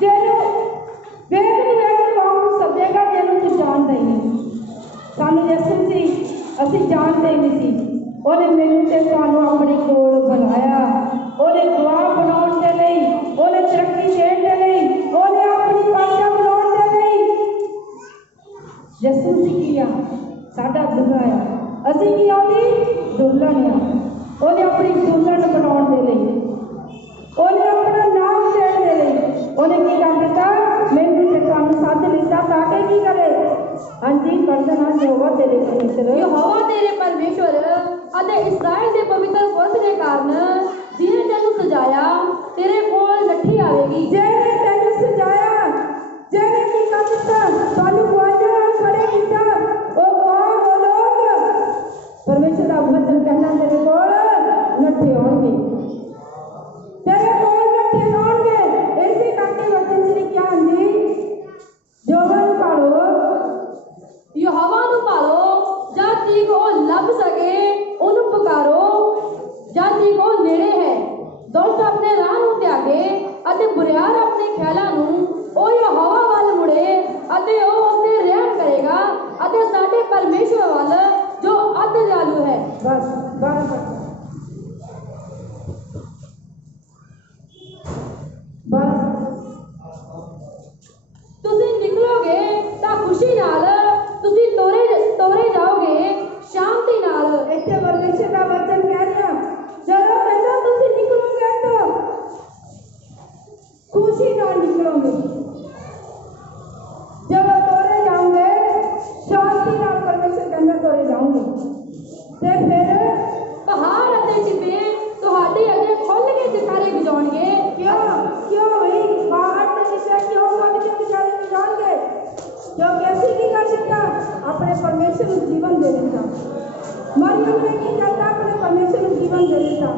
ਜਿਹਨੂੰ ਵੇਖ ਨੂੰ ਇੱਕ ਕੌਮ ਨੂੰ ਸੱਦੇਗਾ ਜਿਹਨੂੰ ਤੂੰ ਜਾਣਦਾ ਹੀ ਨਹੀਂ। ਸਾਨੂੰ ਯਿਸੂ ਜੀ ਅਸੀਂ ਜਾਣਦੇ ਨਹੀਂ ਸੀ, ਉਹਨੇ ਮੈਨੂੰ ਤੇ ਤੁਹਾਨੂੰ ਆਪਣੇ ਕੋਲ ਬੁਲਾਇਆ। ਉਹਨੇ ਗਵਾਹ ਬਣਾਉਣ ਦੇ ਲਈ, ਉਹਨੇ ਤਰੱਕੀ ਦੇਣ ਦੇ ਲਈ, ਉਹਨੇ ਆਪਣੀ ਪਾਸ਼ਾ ਬਣਾਉਣ ਦੇ ਲਈ ਯਿਸੂ ਜੀ ਕੀ ਆ, ਸਾਡਾ ਦੁੱਲਾ ਆ। ਅਸੀਂ ਕੀ ਉਹਦੀ ਦੁਲਹਨ ਆ। ਉਹਨੇ ਆਪਣੀ ਦੁਲਹਨ ਬਣਾਉਣ ਦੇ ਲਈ, ਉਹਨੇ ਆਪਣਾ ਨਾਮ ਦੇਣ ਦੇ ਲਈ ਉਹਨੇ ਕੀ ਕਰ ਦਿੱਤਾ, ਮੈਨੂੰ ਤੇ ਤੁਹਾਨੂੰ ਸੱਦ ਲਿੱਤਾ ਤਾਂ ਕਿ ਕੀ ਕਰੇ। ਹਾਂਜੀ ਪੜ੍ਹਦੇ ਨਾਲ ਯਹੋਵਾ ਤੇਰੇ ਪਰਮੇਸ਼ਰ, ਯਹੋਵਾ ਤੇਰੇ ਪਰਮੇਸ਼ਵਰ ਅਤੇ ਇਸਰਾਇਲ ਦੇ ਪਵਿੱਤਰ ਪੁਰਖ ਦੇ ਕਾਰਨ ਜਿਹਨੇ ਤੈਨੂੰ ਸਜਾਇਆ ਤੇਰੇ ਕੋਲ ਨੱਠੀ ਆਵੇਗੀ। ਜਿਹਨੇ ਤੈਨੂੰ ਸਜਾਇਆ, ਜਿਹਨੇ ਕੀ ਕਰ ਦਿੱਤਾ, ਤੁਹਾਨੂੰ ਗਵਾਈਆਂ ਨਾਲ ਖੜੇ ਕੀਤਾ, ਉਹ ਕੌਣ, ਉਹ ਲੋਕ ਪਰਮੇਸ਼ਰ ਦਾ ਵਚਨ ਕਹਿੰਦਾ ਤੇਰੇ ਕੋਲ ਨੱਠੇ ਆਉਣਗੇ, ਤੇਰੇ ਕੋਲ ਨੱਠੇ ਆਉਣਗੇ। ਇਸੇ ਕਰਕੇ ਵਚਨ ਜੀ ਨੇ ਕਿਹਾ, ਹਾਂਜੀ ਯਹੋਵਾ ਨੂੰ ਭਾਲੋ, ਯਹੋਵਾ ਨੂੰ ਭਾਲੋ ਜਦ ਤੀਕ ਉਹ ਲੱਭ ਸਕੇ, ਉਹਨੂੰ ਪੁਕਾਰੋ ਜਦ ਤੀਕ ਉਹ ਨੇੜੇ ਹੈ। ਦੁਸ਼ਟ ਆਪਣੇ ਰਾਹ ਨੂੰ ਤਿਆਗੇ ਅਤੇ ਬੁਰਿਆਰ ਆਪਣੇ ਖਿਆਲਾਂ ਨੂੰ, ਉਹ ਯਹੋਵਾ ਵੱਲ ਮੁੜੇ ਅਤੇ ਉਹ ਉਸਤੇ ਰਹਿਮ ਕਰੇਗਾ ਅਤੇ ਸਾਡੇ ਪਰਮੇਸ਼ਵਰ ਵੱਲ ਜੋ ਅਤਿ ਦਿਆਲੂ ਹੈ। ਬਸ ਬਸ ਬਸ ਤੁਸੀਂ ਨਿਕਲੋਗੇ ਤਾਂ ਖੁਸ਼ੀ ਨਾਲ, ਤੁਸੀਂ ਤੋਰੇ ਜਾਓਗੇ ਸ਼ਾਂਤੀ ਨਾਲ। ਇੱਥੇ ਪਰਮੇਸ਼ਰ ਦਾ ਵਚਨ ਕਹਿ ਰਿਹਾ, ਜਦੋਂ ਕਹਿੰਦਾ ਤੁਸੀਂ ਨਿਕਲੋਗੇ ਤਾਂ ਖੁਸ਼ੀ ਨਾਲ ਨਿਕਲੋਗੇ, ਜਦੋਂ ਤੋਰੇ ਜਾਓਗੇ ਸ਼ਾਂਤੀ ਨਾਲ। ਪਰਮੇਸ਼ਰ ਕਹਿੰਦਾ ਤੋਰੇ ਜਾਓਗੇ ਤੇ ਫਿਰ ਪਹਾੜ ਅਤੇ ਟਿੱਬੇ ਤੁਹਾਡੇ ਅੱਗੇ ਖੁੱਲ ਕੇ ਜਕਾਰੇ ਵਜਾਉਣਗੇ। ਕਿਉਂ ਹੋਈ ਬਾਹਰ ਤੇ ਕਿਸੇ ਕਿਉਂ ਵੱਧ ਕੇ ਵਿਚਾਰੇ ਨੂੰ ਜਾਣਗੇ, ਕਿਉਂਕਿ ਅਸੀਂ ਕੀ ਕਰ ਦਿੱਤਾ, ਆਪਣੇ ਪਰਮੇਸ਼ਰ ਨੂੰ ਜੀਵਨ ਦੇ ਦਿੱਤਾ। ਮਰਿयम ने ਕੀ ਕਰਤਾ, ਆਪਣੇ ਪਰਮੇਸ਼ਰ ਨੂੰ ਜੀਵਨ ਦੇ ਦਿੱਤਾ।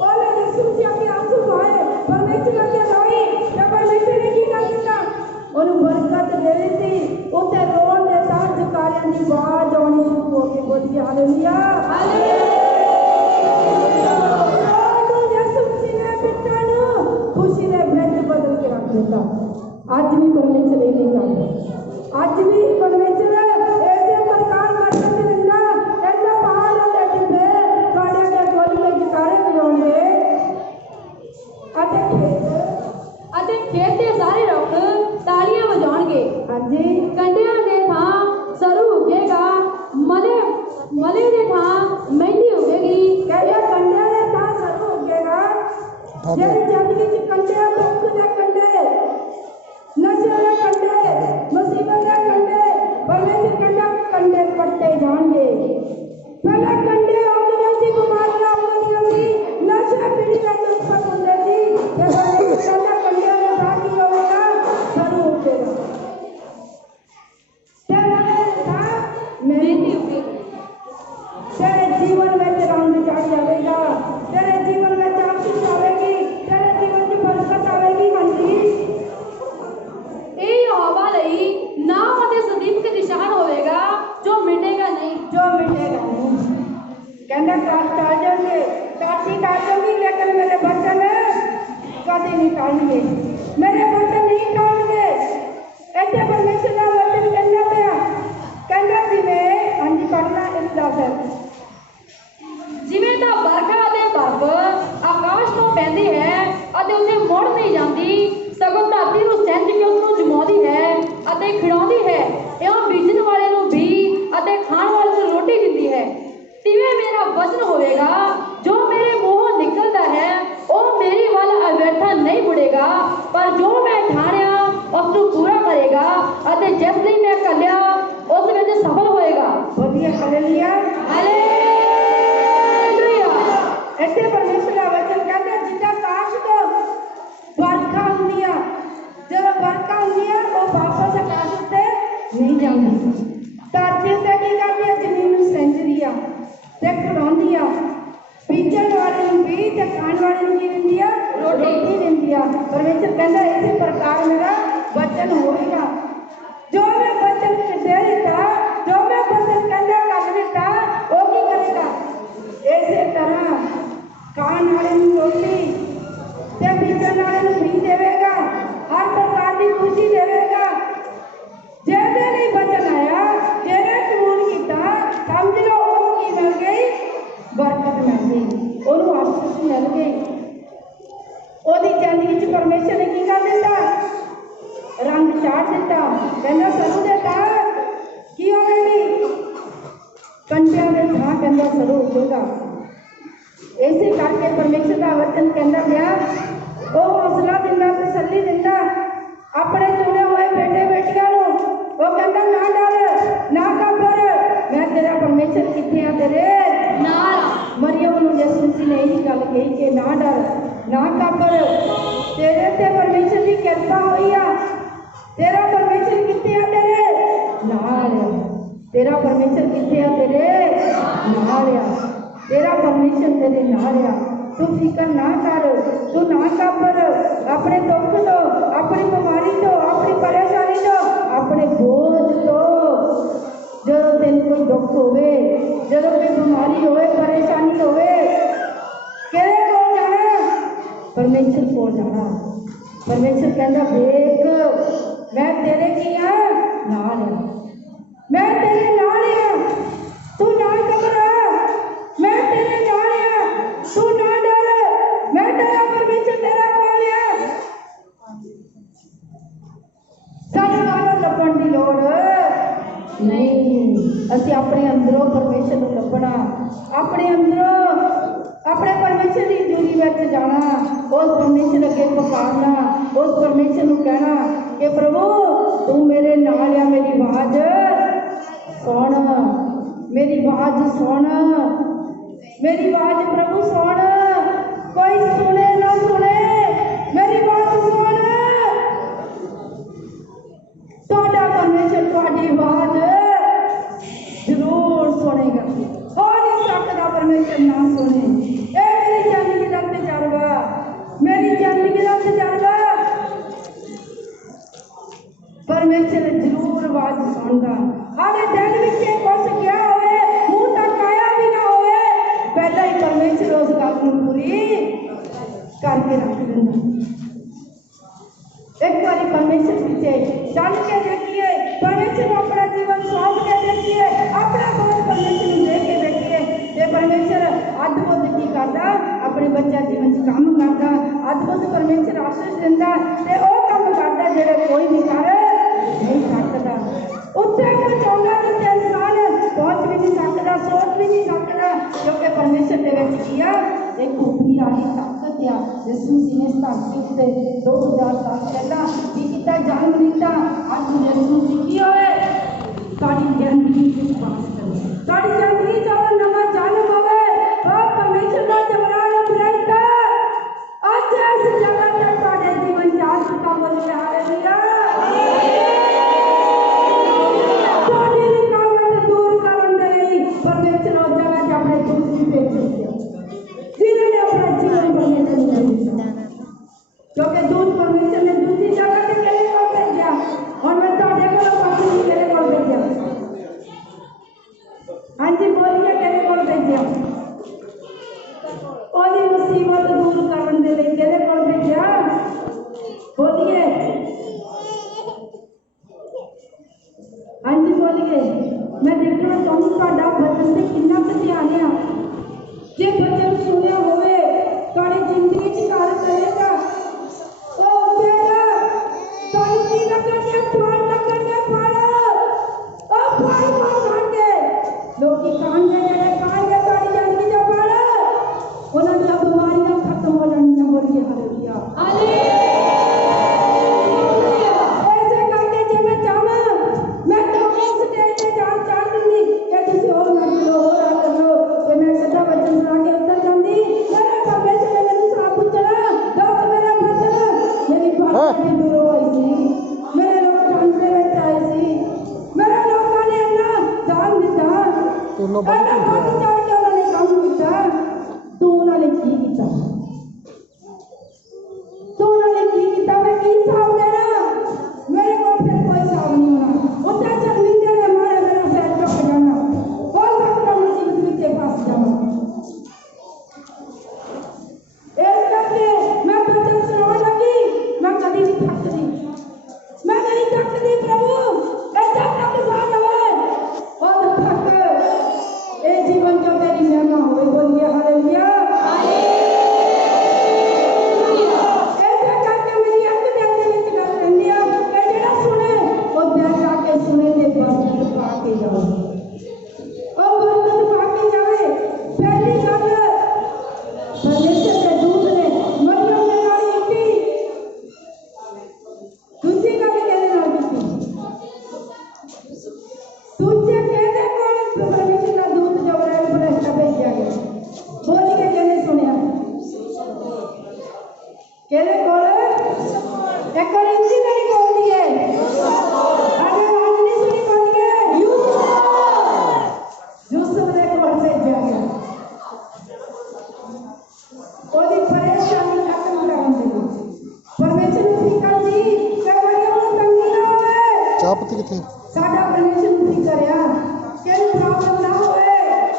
ਉਹਨੇ ਯਿਸੂ ਜੀ ਅੱਗੇ ਆਂਸੂ ਆਏ, ਪਰਮੇਸ਼ਰ ਅੱਗੇ ਰੋਈ ਤੇ ਪਰਮੇਸ਼ਰ ਨੇ ਕੀ ਕਰ ਦਿੱਤਾ, ਉਹਨੂੰ ਬਰਕਤ ਦੇ ਦਿੱਤੀ। ਉੱਤੇ ਰੋਣ ਦੇ ਸਾਹ ਜਕਾਰਿਆਂ ਦੀ ਆਵਾਜ਼ ਆਉਣੀ ਸ਼ੁਰੂ ਹੋ ਗਈ। ਬੋਲੀਏ ਹਾਲੇਲੂਇਆ, ਹਾਲੇਲੂਇਆ। ਖੁਸ਼ੀ ਦੇ ਵਿੱਚ ਬਦਲ ਕੇ ਰੱਖ ਦਿੱਤਾ। ਅੱਜ ਵੀ ਪਰਮੇਸ਼ਰ ਇਹ ਨਹੀਂ ਕਰਦਾ, ਅੱਜ ਵੀ ਪਰਮੇਸ਼ਰ ਐਸੇ ਪ੍ਰਕਾਰ ਬਰਕਤ ਦਿੰਦਾ। ਕਹਿੰਦਾ ਪਹਾੜ ਅਤੇ ਟਿੱਬੇ ਤੁਹਾਡੇ ਅੱਗੇ ਖੁੱਲ ਕੇ ਜਕਾਰੇ ਵਜਾਉਣਗੇ ਅਤੇ ਖੇਤ ਦੇ ਸਾਰੇ ਰੁੱਖ ਤਾਲੀਆਂ ਵਜਾਉਣਗੇ। ਹਾਂਜੀ ਕੰਡਿਆਂ ਦੇ ਥਾਂ ਸਰੂ ਉੱਗੇਗਾ, ਮਲੇ ਦੇ ਥਾਂ ਮਹਿੰਦੀ ਉੱਗੇਗੀ। ਕਹਿੰਦਾ ਕੰਡਿਆਂ ਦੇ ਥਾਂ ਸਰੂ ਉੱਗੇਗਾ, ਜਿਹੜੀ ਜ਼ਿੰਦਗੀ 'ਚ ਕੰਡੇ ਦੁੱਖ ਦੇ ਕੰਡੇ ਨਸ਼ੇ ਦੇ ਕੰਡੇ ਮੁਸੀਬਤ ਦੇ ਕੰਡੇ ਪਰਮੇਸ਼ਰ ਕਹਿੰਦਾ ਕੰਡੇ ਪੱਟੇ ਜਾਣਗੇ। ਪਹਿਲਾਂ ਕੰਡੇ ਆਉਂਦੀਆਂ ਸੀ, ਬਿਮਾਰੀਆਂ ਆਉਂਦੀਆਂ ਸੀ, ਨਸ਼ੇ ਪੀੜੀ ਦਾ ਦੁੱਖ ਹੁੰਦੇ ਸੀ, ਤੇ ਪਰਮੇਸ਼ਰ ਕਹਿੰਦਾ ਕੰਡਿਆਂ ਦੇ ਬਾਅਦ ਕੀ ਹੋਵੇਗਾ? ਸਰੂ ਉੱਠੇਗਾ ਤੇ ਮੇਰੀ तेरे जीवन में रंग चढ़ जाएगा, तेरे जीवन में आशीष आएगी, तेरे जीवन में बरकत आएगी। हाँ जी, ਇਹ ਯਹੋਵਾ ਲਈ ਨਾਮ ਅਤੇ ਸਦੀਕ ਦੇ ਨਿਸ਼ਾਨ ਹੋਵੇਗਾ ਜੋ ਮਿਟੇਗਾ ਨਹੀਂ। जो मिटेगा नहीं। कहना काट टाल जाओगे, काटी काट जाओगी, लेकिन मेरे बचन कभी नहीं टालेंगे, मेरे बचन नहीं टालेंगे। ऐसे परमेश्वर का वचन कहना पाया, कहना भी मैं हाँ जी पढ़ना इस दस ਜਿਵੇਂ ਤਾਂ ਬਰਖਾ ਅਤੇ ਬਰਫ਼ ਆਕਾਸ਼ ਤੋਂ ਪੈਂਦੀ ਹੈ ਅਤੇ ਉੱਥੇ ਮੁੜ ਨਹੀਂ ਜਾਂਦੀ, ਸਗੋਂ ਧਰਤੀ ਨੂੰ ਸਿੰਜ ਕੇ ਉਸ ਨੂੰ ਜਮਾਉਂਦੀ ਹੈ ਅਤੇ ਖਿੜਾਉਂਦੀ ਹੈ, ਇਉਂ ਬੀਜਣ ਵਾਲੇ ਨੂੰ ਬੀਜ ਅਤੇ ਖਾਣ ਵਾਲੇ ਨੂੰ ਰੋਟੀ ਦਿੰਦੀ ਹੈ, ਤਿਵੇਂ ਮੇਰਾ ਵਚਨ ਹੋਵੇਗਾ ਜੋ ਮੇਰੇ ਮੂੰਹੋਂ ਨਿਕਲਦਾ ਹੈ ਉਹ ਮੇਰੀ ਵੱਲ ਅਵਿਰਥਾ ਨਹੀਂ ਮੁੜੇਗਾ, ਪਰ ਜੋ ਮੈਂ ਠਾਣਿਆ ਉਸ ਨੂੰ ਪੂਰਾ ਕਰੇਗਾ ਅਤੇ ਜਿਸ ਲਈ ਮੈਂ ਘੱਲਿਆ ਉਸ ਵਿੱਚ ਸਫਲ ਹੋਏਗਾ। बोलिए हालेलुया। ऐसे परमेश्वर का वचन कहता जिदा काश तो बरखा होंगी है, जब बरखा होंगी है वो वापस आकाश उत्ते नहीं जाती, धरती उत्ते की करती है? जमीन नूं सिंजदी आ ते खिलाउंदी आ, बीजण वाले नूं बीज ते खाण वाले नूं की दिंदी आ? रोटी दिंदी आ। परमेश्वर कहता इसी प्रकार मेरा वचन होवेगा, जो मैं वचन दे दिता, जो मैं वचन कहता कर दिता, वो की करेगा? इसे तरह खाण वाले नूं रोटी ते बीजण वाले नूं बीज देवेगा, हर प्रकार की खुशी देवेगा। जेदे नहीं वचन आया, जेने कबूल कीता, समझ लो ओनू की मिल गई? बरकत मिल गई, ओनू आशीष मिल गई। ओदी जिंदगी च परमेश्वर ने की कर दिता? रंग चाढ़ दिता। कहना सरू दे तां की होवेगी? कंडियां दे थां कहंदा सरू उठेगा। इसे करके परमेश्वर का वचन कहता गया वो हौसला दिंदा, तसल्ली दिंदा अपने चुने हुए बेटे बेटियां नूं। वो कहता ना डर ना घबर, मैं तेरा परमेश्वर किथे आ तेरे नाल। मरियम नूं यीशु मसीह ने यही गल कही कि ना डर ना घबर, तेरे ते परमेश्वर की कृपा हुई आ, तेरा परमेश्वर किथे आ तेरे नाल, तेरा परमेश्वर किथे आ तेरे नाल आ, तेरा परमेश्वर तेरे नाल आ। तू फिक्र ना कर, तू ना घबर, अपने दुख तो, अपनी बीमारी तो, अपनी परेशानी तो, अपने बोझ तो। जो तेन कोई दुख होवे, जो कोई बीमारी होवे, परेशानी होवे, किहदे कोल जाना? परमेश्वर कोल जाना। परमेश्वर कहंदा देख मैं तेरे की आ नाल आ, मैं तेरे नाल आ, तू ना घबरा, मैं तेरे नाल आ, तू ना डर, मैं तेरा परमेश्वर तेरा कोल आ। सानू बाहरों लभण दी लोड़ नहीं, असीं अपने अंदरों परमेश्वर नूं लभना, अपने अंदरों अपने परमेश्वर की हजूरी में जाना, उस परमेश्वर अगे पुकारना, उस परमेश्वर नूं कहना कि प्रभु तू मेरे नाल आ, मेरी आवाज सुन, मेरी आवाज सुन, मेरी आवाज प्रभु सुन, कोई सुने ना सुने मेरी आवाज सुन। तुहाडा परमेश्वर तुहाडी आवाज जरूर सुनेगा, हो नहीं सकता परमेश्वर ना सुने। ए मेरी जिंदगी का तजर्बा, मेरी जिंदगी का तजर्बा, परमेश्वर जरूर आवाज सुनता। हाले दिल विच कुछ क्या होवे, मुंह तक आया भी ना होवे, पहला ही परमेश्वर उस गल नूं पूरी करके रख दिंदा। एक बारी परमेश्वर पीछे चल के देखिए, परमेश्वर को अपना जीवन सौंप के देखिए, अपना बोझ परमेश्वर को दे के देखिए, ते परमेश्वर अद्भुत की करता, अपने बच्चा जीवन च काम करता, अद्भुत परमेश्वर आशीष दिंदा, ते ओ काम करता जेड़े कोई भी कर नहीं सकता। उत्थे पहुंचाउंदा जिथे इंसान पहुंच भी नहीं सकता, सोच भी नहीं सकता, क्योंकि परमेश्वर दे विच की आ एक खूबी आ, ताकत आ। यीशु मसीह ने इस धरती उत्ते 2000 साल पहला की किया, जन्म लिया। अज यीशु मसीह की होए साडी जिंदगी च वास करे, साडी जिंदगी च नवा जन्म होवे। और परमेश्वर दा जबरान फ्रेंड अज इस जगह ते तुहाडे जीवन च आज काम होवे। हालेलुया। तुहाडी रुकावट दूर करन दे लई परमेश्वर उस जगह ते अपने दूत भी भेज दिया, जिन्होंने अपना जीवन परमेश्वर को दे दिया। क्योंकि दूत परमेश्वर ने दूसरी जगह ते केले को भेजा और मैं तुहाडे कोल पाछे केले को भेजा। हाँ जी बोलिए, केले को भेजा। ओदी मुसीबत दूर करन दे लई केले को भेजा। बोलिए, हाँ जी बोलिए। मैं देखना चाहूँ तुहाडा वचन ते कितना क ध्यान है। जे वचन सुनिया होवे तुहाडी जिंदगी च कार्य करेगा। ओ तेरा तुहाडी की लगणगे फल लगणगे फल। ओ फल कौन खाणगे? लोकी खाणगे, जेड़े खाणगे तुहाडी जिंदगी च फल, उन्हां दी बीमारियां खत्म हो जाणियां। बोलिए हालेलुया। ऐसे करके जे मैं चाहां मैं तो इस स्टेज ते जान चाह दिंदी कि तुसीं और ना करो, और आ करो ते मैं सदा वचन सुना के उतर जांदी। मेरे परमेश्वर ने मैनूं सलाह पुछना, दस मेरा वचन मेरी बात दी दूर होई सी, मेरे लोग जानते विच आए सी, मेरे लोकां ने इन्ना दान दिता, इन्ना बढ़ चढ़ के उन्होंने काम किया। तू उन्होंने की किया? तू उन्होंने की किया? मैं की हिसाब देना? मेरे को फिर कोई हिसाब नहीं होना। उत्ते शर्मिंदे ने मारे मेरा पैर चुक जाना, हो सकता मुसीबत विच फस जावां। इस करके मैं वचन सुनाउण लगी, मैं कदी नहीं थकदी, मैं नहीं थकदी। प्रभु ऐसा तक साथ होवे और थक ए जीवन जो तेरी महिमा होवे। बोलिए हालेलुया। ऐसे करके मेरी अख दे विच गल रहंदी आ कि जेड़ा सुने वो बैठ जाके सुने ते बरकत पा के जाओ, और बरकत पा के जावे। पहली गल परमेश्वर के दूत ने मरियम के नाल कीती, दूसरी गल कहदे नाल कीती, दूजे कहदे कोल परमेश्वर का दूत जबराइल फरिश्ता भेजा गया। बोलिए कहने सुनिया कहदे कोल एक और इंची नहीं बोलती है। अरे आज नहीं सुनी बोलिए, यूसुफ ने कोल भेजा गया। ओदी परेशानी खत्म करन दे लई परमेश्वर ਨੂੰ ਫਿਕਰ ਸੀ ਕਿ ਮਰਿयम ਨੂੰ ਤੰਗੀ ਨਾ ਹੋਵੇ। ਚਾਹ ਪੱਤੀ ਕਿੱਥੇ? ਸਾਡਾ परमेश्वर ਨੂੰ ਫਿਕਰ ਆ ਕਿ ਇਹਨੂੰ ਪ੍ਰੋਬਲਮ ਨਾ ਹੋਵੇ।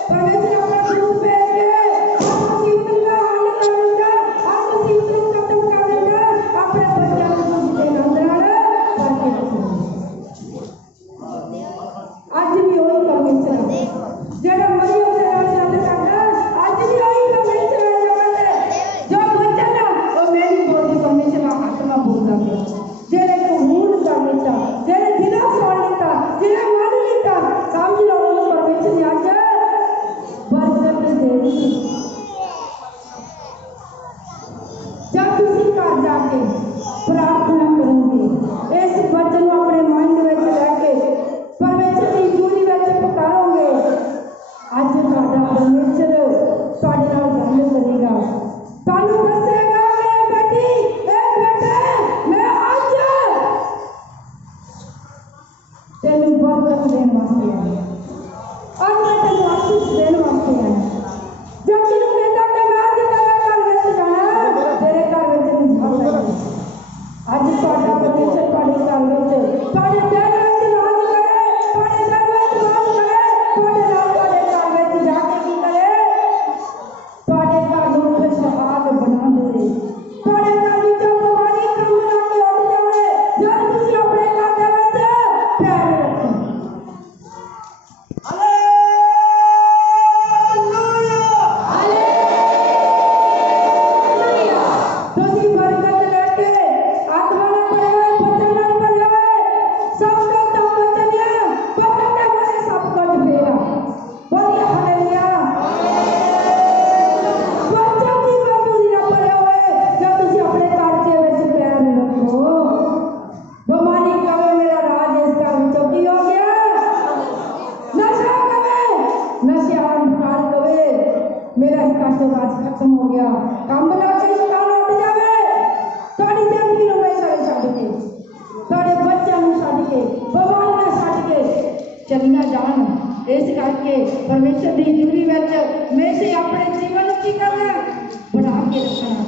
परमेश्वर अपना दूत भेज के हर मुसीबत का हल करेगा, हर मुसीबत को खत्म करेगा। अपने बच्चों को दूध के अंदर करके रखेगा। आज भी वही परमेश्वर जेड़ा मरियम के नाल गल करदा, आज भी वही परमेश्वर है जो वचन वो मेरी बोलती परमेश्वर आत्मा बोलता गया। जेड़े कबूल कर लेता, जेड़े दिलों सुन लेता, जेड़े मान लेता, समझ लो वो परमेश्वर ने आज बरकत दे दी। जब तुसीं घर जाके प्रार्थना करोगे, इस वचन को अपने माइंड में लेके परमेश्वर की हजूरी में पुकारोगे, आज तुहाडा परमेश्वर तुहाडे नाल गल करेगा, तुहानूं दसेगा कि बेटी ए बेटे मैं आज तेनूं बरकत देण वास्ते आया, आज मैं तेनूं आशीष देण वास्ते आया। जो किनूं कहता कि मैं आज तेरे घर विच जाना, तेरे घर विच नहीं जा सकदा। आज तुहाडा परमेश्वर तुहाडे घर विच मेरा इस कष्ट आज खत्म हो गया। काम ला के शैतान उठ जावे ਤੁਹਾਡੀ ਜ਼ਿੰਦਗੀ ਨੂੰ ਵੈਸਾ ਛੱਡ ਕੇ, ਤੁਹਾਡੇ ਬੱਚਿਆਂ ਨੂੰ ਛੱਡ ਕੇ, ਬਿਮਾਰੀਆਂ ਛੱਡ ਕੇ ਚਲੀਆਂ ਜਾਣ। ਇਸ ਕਰਕੇ ਪਰਮੇਸ਼ਰ ਦੀ ਹਜ਼ੂਰੀ ਵਿੱਚ ਹਮੇਸ਼ਾ ਆਪਣੇ ਜੀਵਨ ਨੂੰ ਕੀ ਕਰਨਾ, ਬਣਾ ਕੇ ਰੱਖਣਾ।